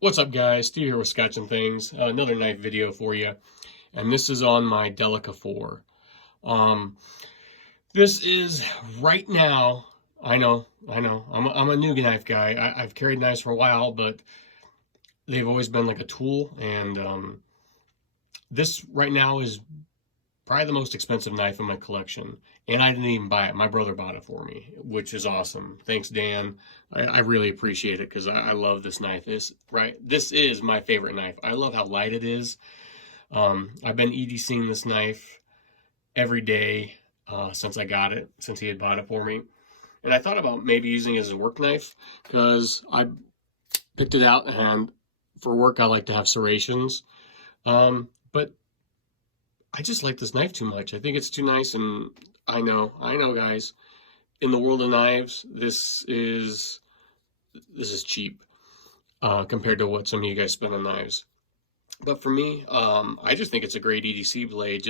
What's up, guys? Steve here with Scotch and Things. Another knife video for you, and this is on my Delica 4. Um, this is right now. I know. I'm a new knife guy. I've carried knives for a while, but they've always been like a tool, and this right now is probably the most expensive knife in my collection. And I didn't even buy it. My brother bought it for me, which is awesome. Thanks, Dan. I really appreciate it because I love this knife. This is my favorite knife. I love how light it is. I've been EDCing this knife every day since I got it, since he had bought it for me. And I thought about maybe using it as a work knife because I picked it out, and for work I like to have serrations. But I just like this knife too much. I think it's too nice, and I know, guys. In the world of knives, this is cheap compared to what some of you guys spend on knives. But for me, I just think it's a great EDC blade.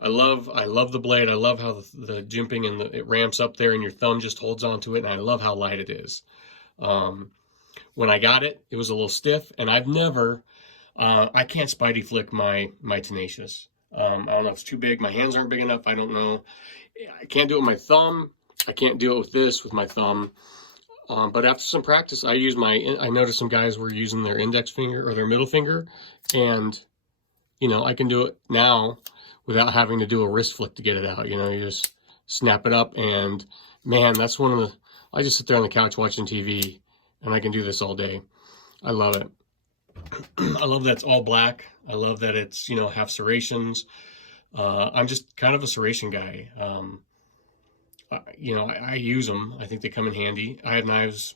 I love the blade. I love how the jimping and it ramps up there, and your thumb just holds onto it. And I love how light it is. When I got it, it was a little stiff, and I can't Spidey flick my Tenacious. I don't know if it's too big. My hands aren't big enough. I don't know. I can't do it with my thumb. I can't do it with my thumb. But after some practice, I noticed some guys were using their index finger or their middle finger, and I can do it now without having to do a wrist flick to get it out. You just snap it up, and man, I just sit there on the couch watching TV, and I can do this all day. I love it. I love that it's all black. I love that it's, have serrations. I'm just kind of a serration guy. I use them. I think they come in handy. I have knives,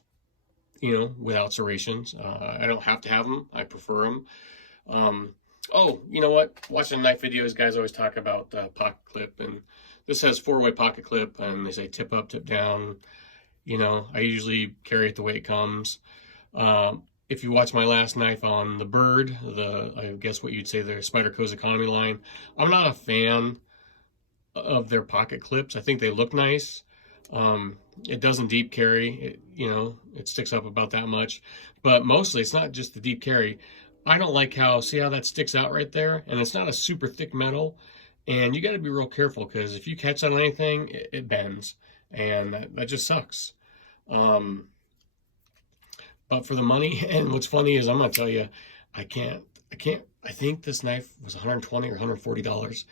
without serrations. I don't have to have them. I prefer them. Oh, you know what? Watching knife videos, guys always talk about pocket clip, and this has four-way pocket clip, and they say tip up, tip down. I usually carry it the way it comes. If you watch my last knife on the Bird, I guess what you'd say the Spyderco's economy line, I'm not a fan of their pocket clips. I think they look nice. It doesn't deep carry. It sticks up about that much. But mostly, it's not just the deep carry. I don't like see how that sticks out right there? And it's not a super thick metal. And you got to be real careful because if you catch on anything, it bends. And that just sucks. But for the money, and what's funny is I'm gonna tell you, I think this knife was $120 or $140.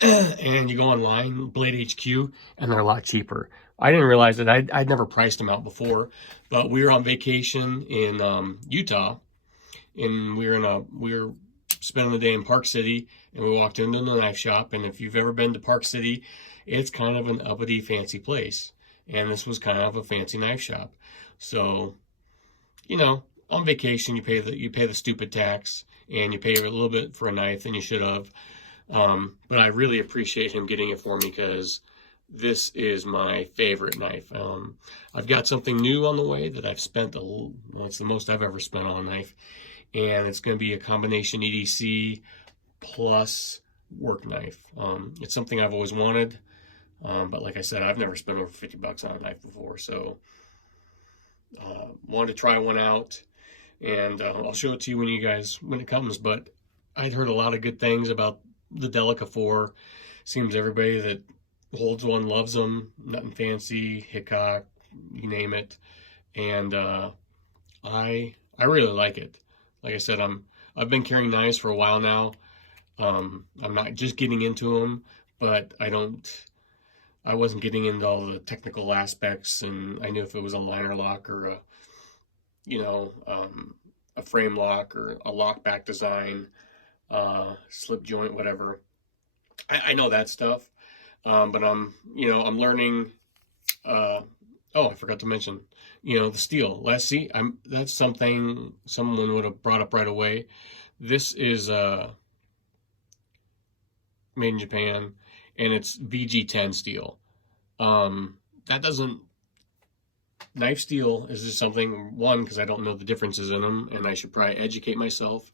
And you go online, Blade HQ, and they're a lot cheaper. I didn't realize that I'd never priced them out before, but we were on vacation in Utah, and we were spending the day in Park City, and we walked into the knife shop. And if you've ever been to Park City, it's kind of an uppity, fancy place, and this was kind of a fancy knife shop. So, on vacation, you pay the stupid tax, and you pay a little bit for a knife than you should have. But I really appreciate him getting it for me because this is my favorite knife. I've got something new on the way that I've spent it's the most I've ever spent on a knife, and it's going to be a combination EDC plus work knife. It's something I've always wanted, but like I said, I've never spent over $50 on a knife before, so wanted to try one out, and I'll show it to you when it comes. But I'd heard a lot of good things about the Delica 4. Seems everybody that holds one loves them. Nothing fancy, Hickok, you name it. And I really like it. Like I said, I've been carrying knives for a while now. I'm not just getting into them, but I wasn't getting into all the technical aspects, and I knew if it was a liner lock or a frame lock or a lock back design, slip joint, whatever. I know that stuff, but I'm learning. Oh, I forgot to mention, the steel. That's something someone would have brought up right away. This is made in Japan, and it's VG10 steel. That doesn't Knife steel is just something, one, because I don't know the differences in them, and I should probably educate myself,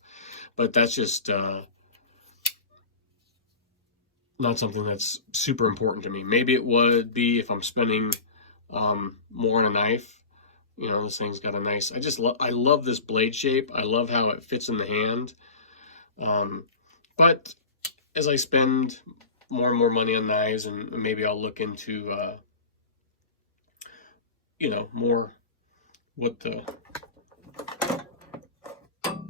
but that's just not something that's super important to me. Maybe it would be if I'm spending more on a knife, You know, this thing's got a nice, I love this blade shape. I love how it fits in the hand. But as I spend more and more money on knives, and maybe I'll look into, you know, more what the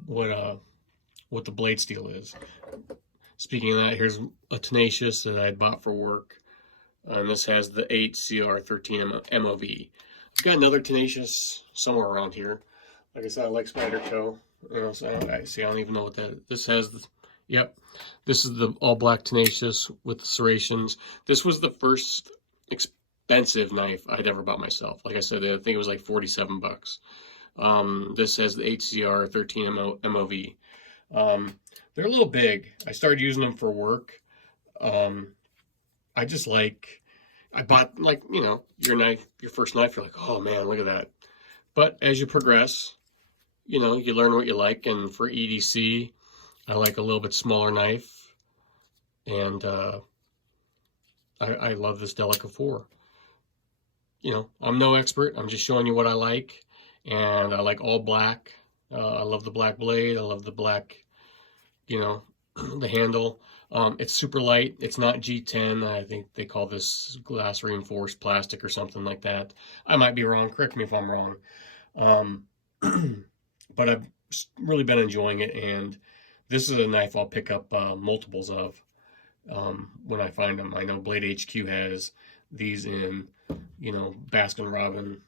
what the blade steel is. Speaking of that, here's a Tenacious that I bought for work. And this has the 8CR13 MOV. I've got another Tenacious somewhere around here. Like I said, I like Spyderco. So I don't even know what that is. This has the, yep, this is the all black Tenacious with the serrations. This was the first expensive knife I'd ever bought myself. Like I said, I think it was like 47 bucks. This has the 8CR13 MOV. They're a little big. I started using them for work. I just like, I bought, like, you know, your first knife, you're like, oh man, look at that. But as you progress, you know, you learn what you like. And for EDC, I like a little bit smaller knife. And I love this Delica 4. You know, I'm no expert. I'm just showing you what I like. And I like all black. I love the black blade. I love the black, you know, the handle. It's super light. It's not G10. I think they call this glass reinforced plastic or something like that. I might be wrong. Correct me if I'm wrong. But I've really been enjoying it, and this is a knife I'll pick up multiples of when I find them. I know Blade HQ has these in, you know, Baskin Robbins,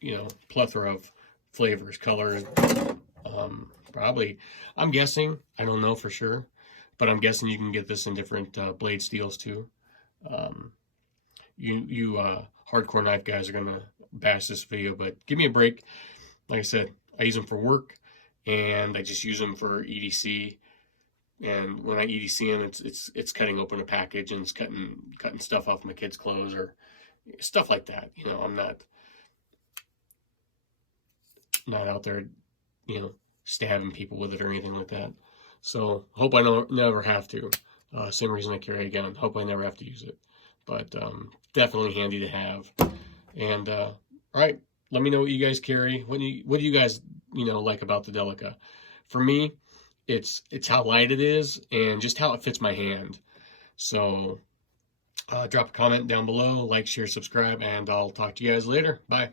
you know, plethora of flavors, colors. Probably, I'm guessing, I don't know for sure, but I'm guessing you can get this in different blade steels too. You hardcore knife guys are gonna bash this video, but give me a break. Like I said, I use them for work, and I just use them for EDC. And when I EDC them, it's cutting open a package, and it's cutting stuff off my kids' clothes or stuff like that. You know, I'm not out there, you know, stabbing people with it or anything like that. So hope I never have to. Same reason I carry a gun. Hope I never have to use it. But definitely handy to have. And all right, let me know what you guys carry. What do you guys, you know, like about the Delica? For me, it's how light it is and just how it fits my hand. So drop a comment down below, like, share, subscribe, and I'll talk to you guys later. Bye.